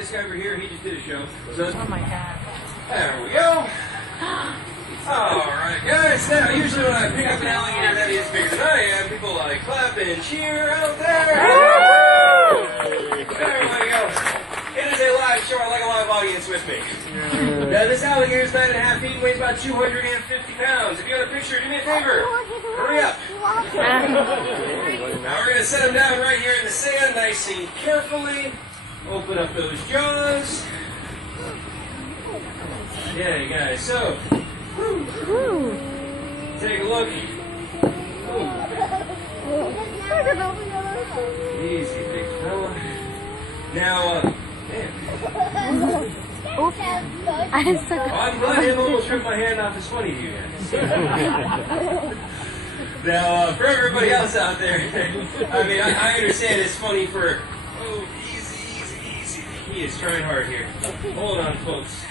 this guy over here, he just did a show. So, oh my god. There we go. Alright guys, now usually when I pick up an alligator that is bigger than I am, people like clap and cheer out there. Everybody goes. It is a live show, I like a live audience with me. Now this alligator is 9.5 feet and weighs about 250 pounds. If you want a picture, do me a favor. Hurry up. Now we're going to set him down right here in the sand, nice and carefully. Open up those jaws. Yeah, guys, so, take a look. Easy, big fella. Now, man. I'm glad him almost ripped my hand off. It's funny to you guys. Now, for everybody else out there, I mean, I understand it's funny for, oh, easy. He is trying hard here. Hold on, folks.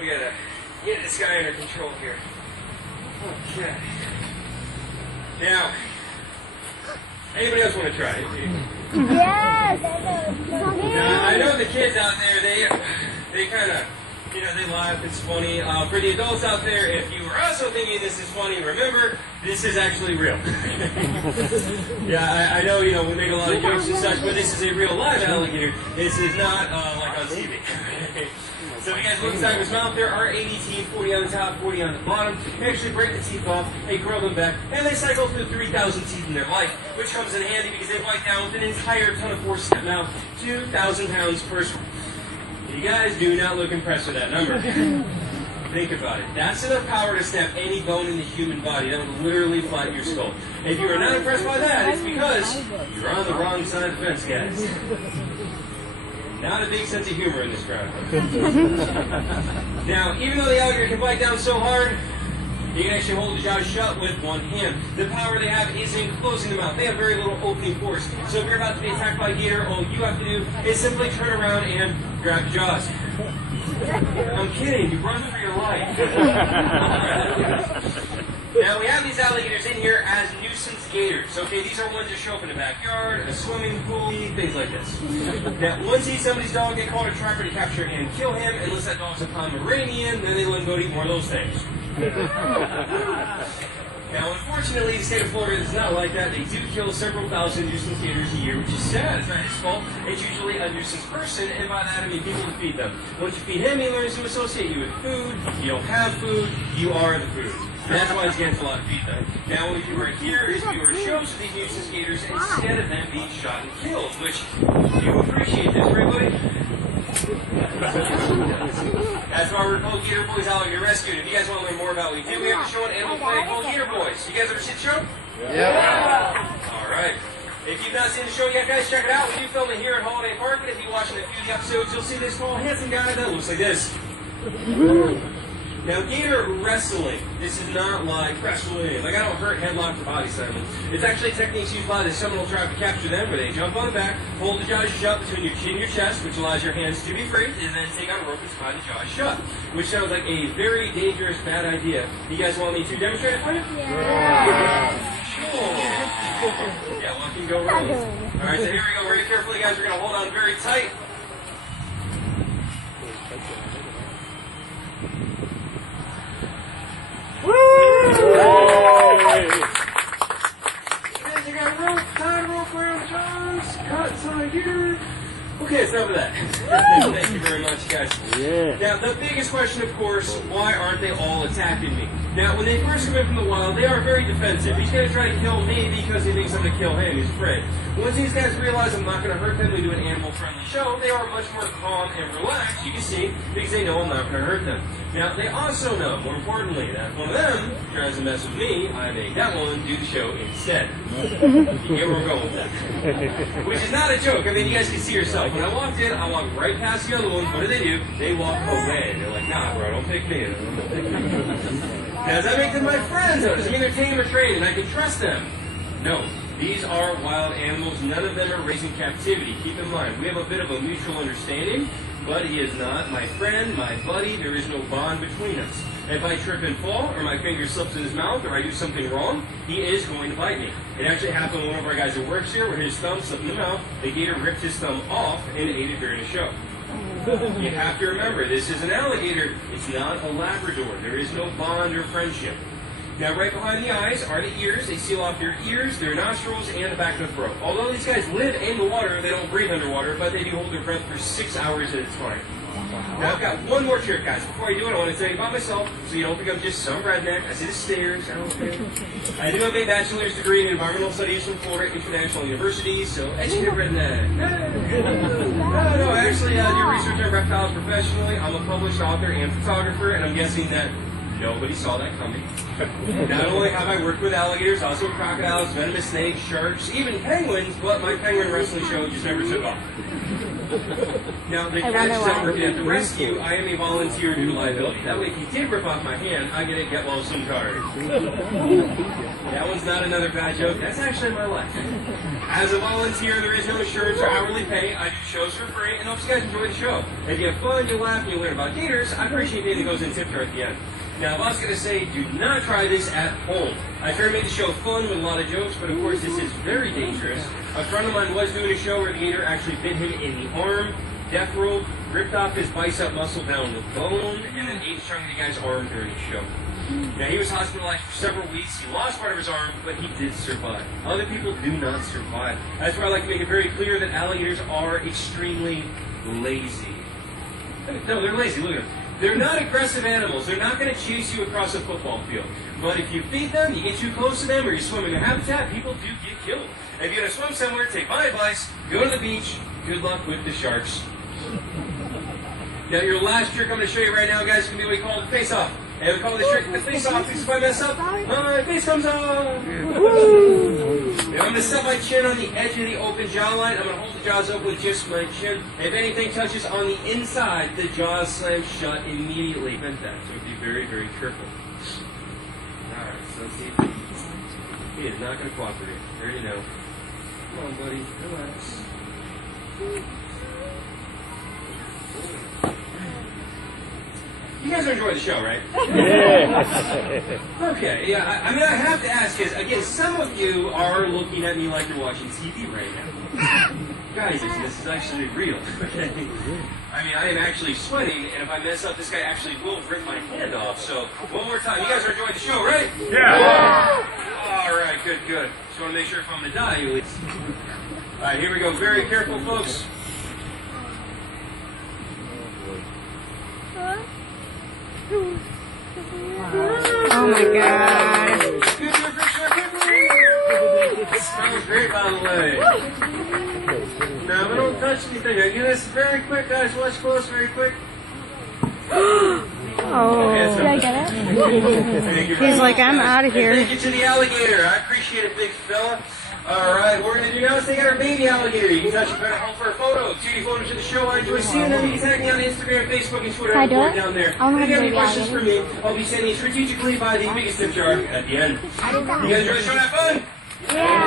We gotta get this guy under control here. Okay. Now, anybody else want to try it? Yes! Now, I know the kids out there, they kind of, you know, they laugh, it's funny. For the adults out there, if you are also thinking this is funny, remember, this is actually real. Yeah, I know, you know, we make a lot of jokes and such, but this is a real live alligator. This is not like on TV. So if you guys look inside his mouth, there are 80 teeth, 40 on the top, 40 on the bottom. They actually break the teeth off, they curl them back, and they cycle through 3,000 teeth in their life, which comes in handy because they bite down with an entire ton of force. Now, 2,000 pounds per square. You guys do not look impressed with that number. Think about it. That's enough power to snap any bone in the human body. That would literally flatten your skull. If you are not impressed by that, it's because you're on the wrong side of the fence, guys. Not a big sense of humor in this crowd. Now, even though the alligator can bite down so hard, you can actually hold the jaws shut with one hand. The power they have is in closing the mouth. They have very little opening force. So if you're about to be attacked by a gator, all you have to do is simply turn around and grab the jaws. I'm kidding. You run for your life. Now, we have these alligators in here as nuisance gators. Okay, these are ones that show up in the backyard, a swimming pool, things like this. Now, once you see somebody's dog, they call a trapper to capture and kill him. Unless that dog's a Pomeranian, then they let him go to eat more of those things. Now, unfortunately, the state of Florida is not like that. They do kill several thousand nuisance gators a year, which is sad. It's not his fault. It's usually a nuisance person, and by that I mean people to feed them. Once you feed him, he learns to associate you with food. You don't have food, you are the food. That's why it's against a lot of feed them. Now, what we do right here is we do our shows with these nuisance gators instead of them being shot and killed, which you appreciate this, right, buddy? That's why we're called Gator Boys Alligator Rescue. If you guys want to learn more about what we do, we have a show on Animal Planet called Gator Boys. You guys ever see the show? Yeah. Alright. If you've not seen the show yet, guys, check it out. We do film it here at Holiday Park, and if you watch a few of the episodes, you'll see this tall, handsome guy that looks like this. Now, gator wrestling, this is not like wrestling. Like, I don't hurt, headlock, or body slamming. It's actually techniques used by the Seminole tribe to capture them, where they jump on the back, hold the jaws shut between your chin and your chest, which allows your hands to be free, and then take out a rope and tie the jaws shut, which sounds like a very dangerous, bad idea. You guys want me to demonstrate it for you? Yeah. Cool. Yeah, one can go wrong. All right, so here we go. Very carefully, guys. We're going to hold on very tight. Okay, it's enough of that. Thank you very much, guys. Yeah. Now, the biggest question, of course, why aren't they all attacking me? Now, when they first come in from the wild, they are very defensive. He's going to try to kill me because he thinks I'm going to kill him. He's afraid. Once these guys realize I'm not going to hurt them, we do an animal-friendly show, they are much more calm and relaxed, you can see, because they know I'm not going to hurt them. Now, they also know, more importantly, that if one of them tries to mess with me, I make that one do the show instead. You get where we're going with that. Which is not a joke. I mean, you guys can see yourself. When I walked in, I walked right past the other ones. What do? They walk away. They're like, nah, bro, don't pick me. Now, does that make them my friends? Does it mean they're tame or trained and I can trust them? No. These are wild animals. None of them are raised in captivity. Keep in mind, we have a bit of a mutual understanding, but he is not my friend, my buddy. There is no bond between us. If I trip and fall, or my finger slips in his mouth, or I do something wrong, he is going to bite me. It actually happened when one of our guys that works here, where his thumb slipped in the mouth, the gator ripped his thumb off and ate it during the show. You have to remember, this is an alligator. It's not a Labrador. There is no bond or friendship. Now, right behind the eyes are the ears. They seal off your ears, their nostrils, and the back of the throat. Although these guys live in the water, they don't breathe underwater, but they do hold their breath for 6 hours at a time. Now, I've got one more trick, guys. Before I do it, I want to tell you about myself, so you don't think I'm just some redneck. I say the stairs. I don't care. I do have a bachelor's degree in environmental studies from Florida International University, so educated redneck. No, I actually do research on reptiles professionally. I'm a published author and photographer, and I'm guessing that nobody saw that coming. Not only have I worked with alligators, also crocodiles, venomous snakes, sharks, even penguins, but my penguin wrestling show just never took off. Now, the catch is I'm working at the rescue. I am a volunteer due to liability. That way, if you did rip off my hand, I get a get well soon card. That one's not another bad joke. That's actually my life. As a volunteer, there is no insurance or hourly pay. I do shows for free, and I hope you guys enjoy the show. If you have fun, you laugh, and you learn about gators, I appreciate anything that goes in tip jar at the end. Now, if I was going to say, do not try this at home. I try to make the show fun with a lot of jokes, but of course this is very dangerous. A friend of mine was doing a show where the gator actually bit him in the arm, death rolled, ripped off his bicep muscle down the bone, and then ate a chunk of the guy's arm during the show. Now, he was hospitalized for several weeks. He lost part of his arm, but he did survive. Other people do not survive. That's why I like to make it very clear that alligators are extremely lazy. No, they're lazy. Look at them. They're not aggressive animals. They're not going to chase you across a football field. But if you feed them, you get too close to them, or you swim in their habitat, people do get killed. If you're going to swim somewhere, take my advice, go to the beach. Good luck with the sharks. Now, your last trick I'm going to show you right now, guys, is going to be what we call the face-off. And we call this trick the face-off, because if I mess up, my face comes off. And I'm going to set my chin on the edge of the open jawline. I'm going to hold the jaws open with just my chin. If anything touches on the inside, the jaws slam shut immediately. Prevent that, so be very, very careful. Alright, so let's see. He is not going to cooperate. I already know. Come on, buddy. Relax. You guys are enjoying the show, right? Okay, yeah, I mean, I have to ask is, again, some of you are looking at me like you're watching TV right now. Guys, this is actually real, okay? I mean, I am actually sweating, and if I mess up, this guy actually will rip my hand off. So, one more time, you guys are enjoying the show, right? Yeah! All right, good, good. Just want to make sure if I'm going to die, at least. All right, here we go. Very careful, folks. Oh my god. That was great, by the way. Now, we don't touch anything. I do this very quick, guys. Watch close, very quick. Oh. Did I get it? He's like, I'm out of here. Thank you to the alligator. I appreciate it, big fella. All right, what we're going to do now is take out our baby alligator. You can touch it home for a photo. 2D photos of the show. I enjoy seeing them. You can tag me on Instagram, Facebook, and Twitter. Can I do it? Down there. I want to If you have have any a baby questions for alligator. me, I'll be sending strategically by the biggest tip jar at the end. You guys enjoy the show and have fun? Yeah.